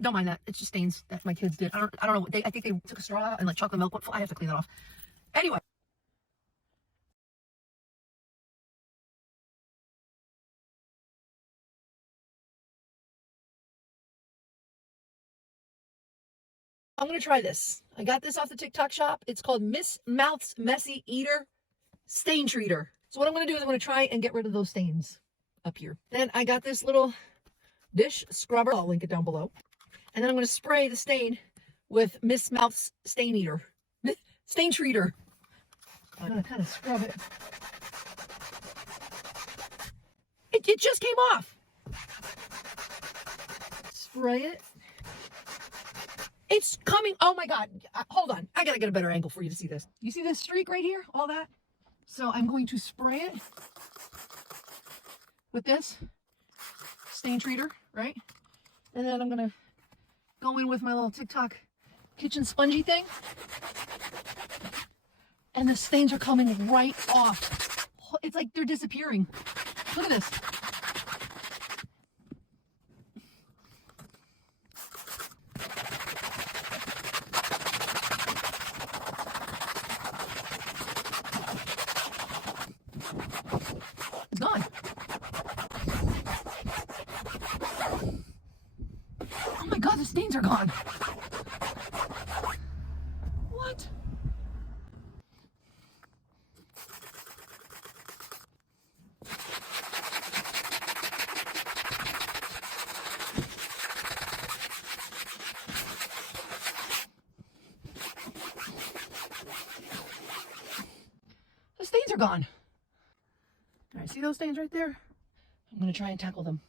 Don't mind that. It's just stains that my kids did. I don't know. I think they took a straw out and like chocolate milk. I have to clean that off. Anyway. I'm going to try this. I got this off the TikTok shop. It's called Miss Mouth's Messy Eater Stain Treater. So what I'm going to do is I'm going to try and get rid of those stains up here. Then I got this little dish scrubber. I'll link it down below. And then I'm going to spray the stain with Miss Mouth's Stain Eater. Stain Treater. I'm going to kind of scrub it. It just came off. Spray it. It's coming. Oh my God. Hold on. I got to get a better angle for you to see this. You see this streak right here? All that? So I'm going to spray it with this stain treater, right? And then I'm going to go in with my little TikTok kitchen spongy thing. And the stains are coming right off. It's like they're disappearing. Look at this. It's gone. Oh my God, the stains are gone. What? The stains are gone. All right, see those stains right there? I'm going to try and tackle them.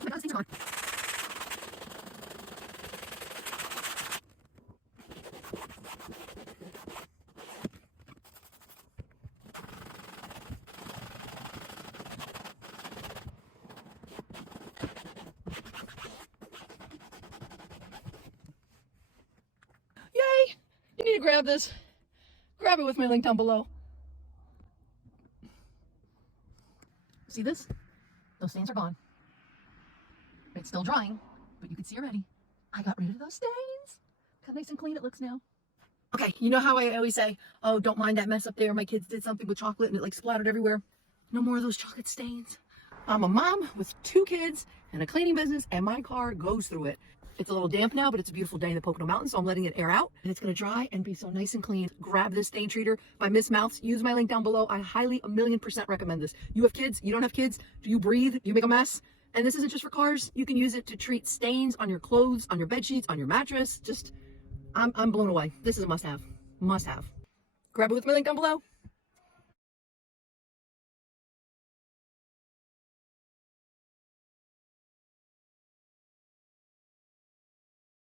Oh my God, the stains are gone. Yay! You need to grab this. Grab it with my link down below. See this? Those stains are gone. It's still drying, but you can see already. I got rid of those stains. Look how nice and clean it looks now. Okay, you know how I always say, oh, don't mind that mess up there. My kids did something with chocolate and it like splattered everywhere. No more of those chocolate stains. I'm a mom with 2 kids and a cleaning business, and my car goes through it. It's a little damp now, but it's a beautiful day in the Pocono Mountains, so I'm letting it air out, and it's going to dry and be so nice and clean. Grab this stain treater by Miss Mouth's. Use my link down below. I highly, 1,000,000% recommend this. You have kids, you don't have kids, do you breathe, you make a mess? And this isn't just for cars. You can use it to treat stains on your clothes, on your bed sheets, on your mattress. Just, I'm blown away. This is a must-have. Must-have. Grab it with my link down below.